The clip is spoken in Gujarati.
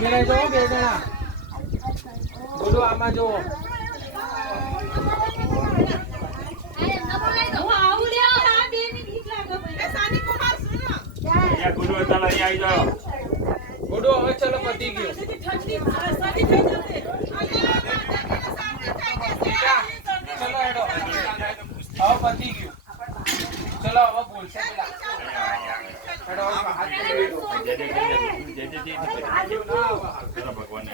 ઉભી રહેજો બે જણા બોલો આમાં જો બોલો હવે ચલો પતી ગયું ચલો હેડો હવે પતી ગયું ચલો હવે બોલશે પેલા ભગવાન